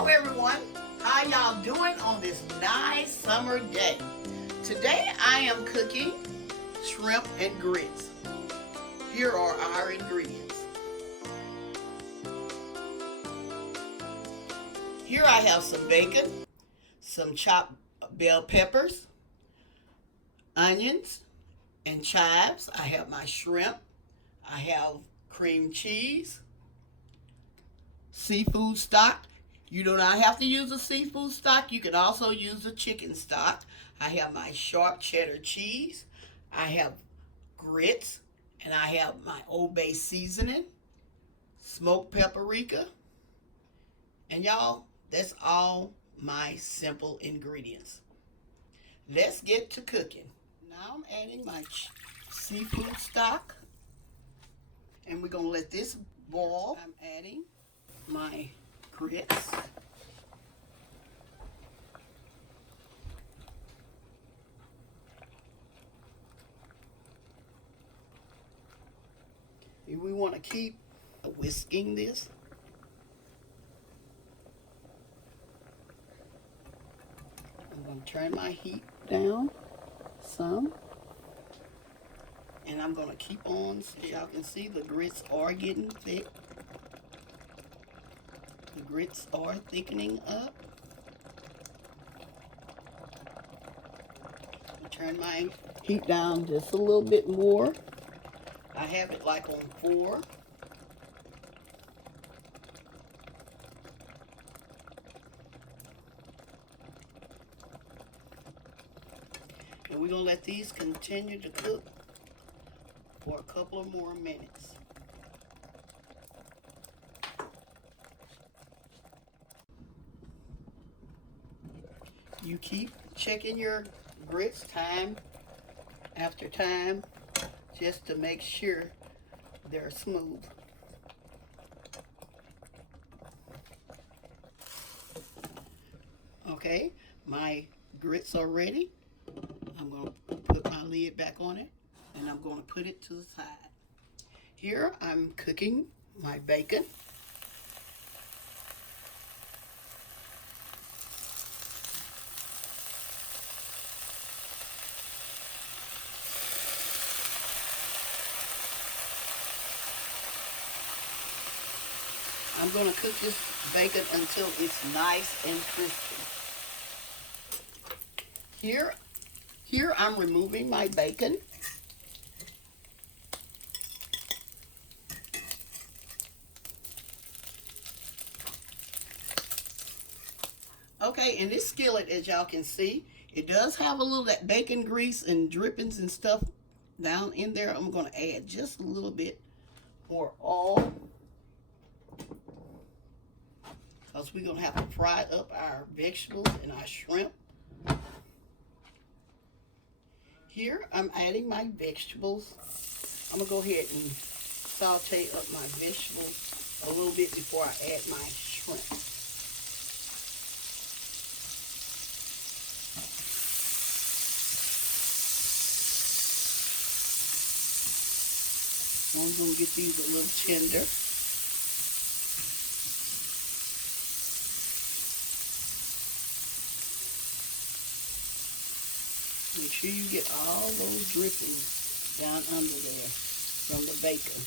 Hello everyone, how y'all doing on this nice summer day? Today I am cooking shrimp and grits. Here are our ingredients. Here I have some bacon, some chopped bell peppers, onions, and chives. I have my shrimp. I have cream cheese, seafood stock. You do not have to use a seafood stock. You can also use a chicken stock. I have my sharp cheddar cheese. I have grits, and I have my Old Bay seasoning, smoked paprika, and y'all, that's all my simple ingredients. Let's get to cooking. Now I'm adding my seafood stock, and we're gonna let this boil. I'm adding my grits. We want to keep whisking this. I'm going to turn my heat down some. And I'm going to keep on, so y'all can see the grits are getting thick. The grits are thickening up. I'll turn my heat down just a little bit more. I have it like on 4. And we're going to let these continue to cook for a couple of more minutes. You keep checking your grits time after time just to make sure they're smooth. Okay, my grits are ready. I'm going to put my lid back on it, and I'm going to put it to the side. Here I'm cooking my bacon. I'm going to cook this bacon until it's nice and crispy. Here I'm removing my bacon. Okay, and this skillet, as y'all can see, it does have a little that bacon grease and drippings and stuff down in there. I'm going to add just a little bit more oil, because we're going to have to fry up our vegetables and our shrimp. Here, I'm adding my vegetables. I'm going to go ahead and saute up my vegetables a little bit before I add my shrimp. I'm going to get these a little tender. Make sure you get all those drippings down under there from the bacon.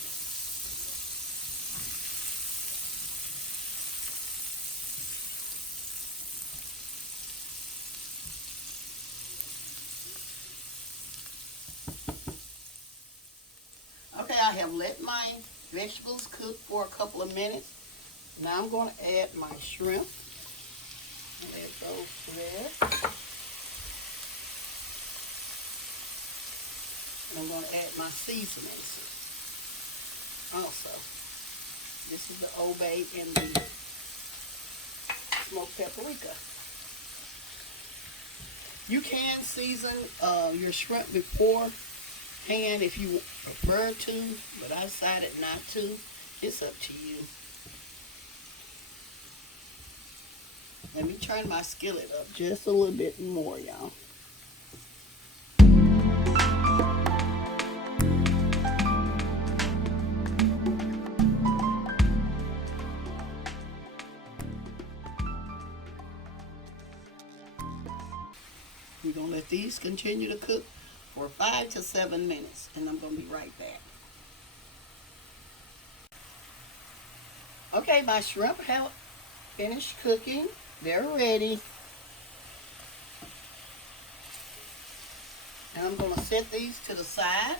Okay, I have let my vegetables cook for a couple of minutes. Now I'm going to add my shrimp. Add those to there. I'm going to add my seasonings also. This is the Old Bay and the smoked paprika. You can season your shrimp beforehand if you prefer to, but I decided not to. It's up to you. Let me turn my skillet up just a little bit more, y'all. these continue to cook for 5 to 7 minutes, and I'm going to be right back. Okay, my shrimp have finished cooking. They're ready. And I'm going to set these to the side.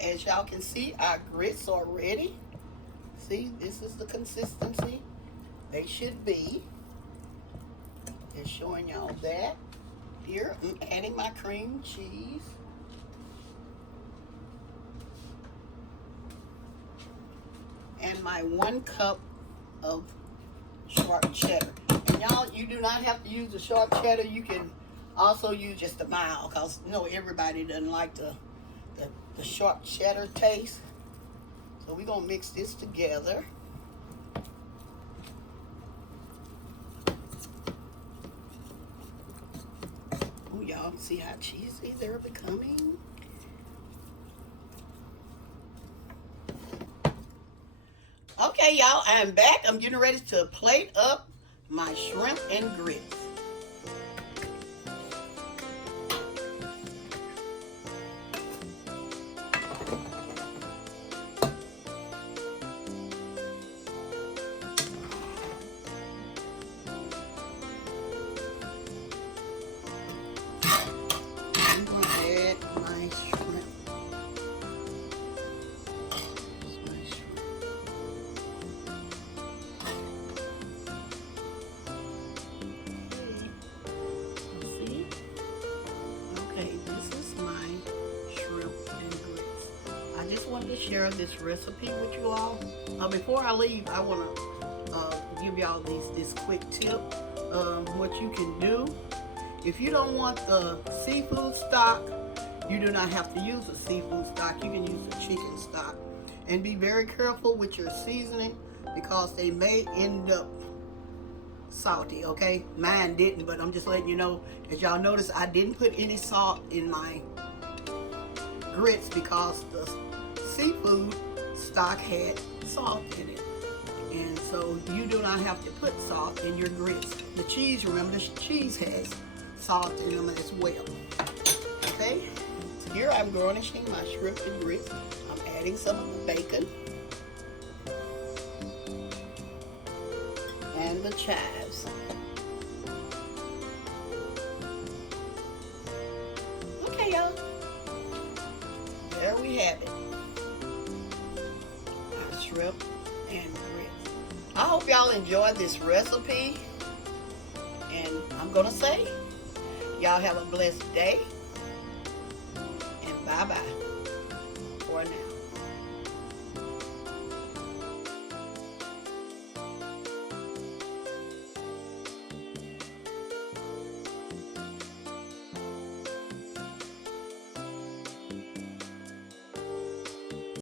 As y'all can see, our grits are ready. See, this is the consistency they should be. Just showing y'all that. Here, I'm adding my cream cheese. And my 1 cup of sharp cheddar. And y'all, you do not have to use the sharp cheddar. You can also use just the mild, because you know everybody doesn't like the sharp cheddar taste. So we're gonna mix this together. Oh, y'all see how cheesy they're becoming? Okay, y'all, I'm back. I'm getting ready to plate up my shrimp and grits. I'm going to add my shrimp. Wanted to share this recipe with you all. Before I leave, I want to give y'all this quick tip. What you can do if you don't want the seafood stock, you do not have to use the seafood stock. You can use the chicken stock, and be very careful with your seasoning, because they may end up salty. Okay, mine didn't, but I'm just letting you know. As y'all notice, I didn't put any salt in my grits because the seafood stock had salt in it, and so you do not have to put salt in your grits. The cheese, remember, the cheese has salt in them as well. Okay, so here I'm garnishing my shrimp and grits. I'm adding some of the bacon and the chives. Okay, y'all, there we have it. Shrimp and grits. I hope y'all enjoyed this recipe, and I'm gonna say y'all have a blessed day, and bye bye.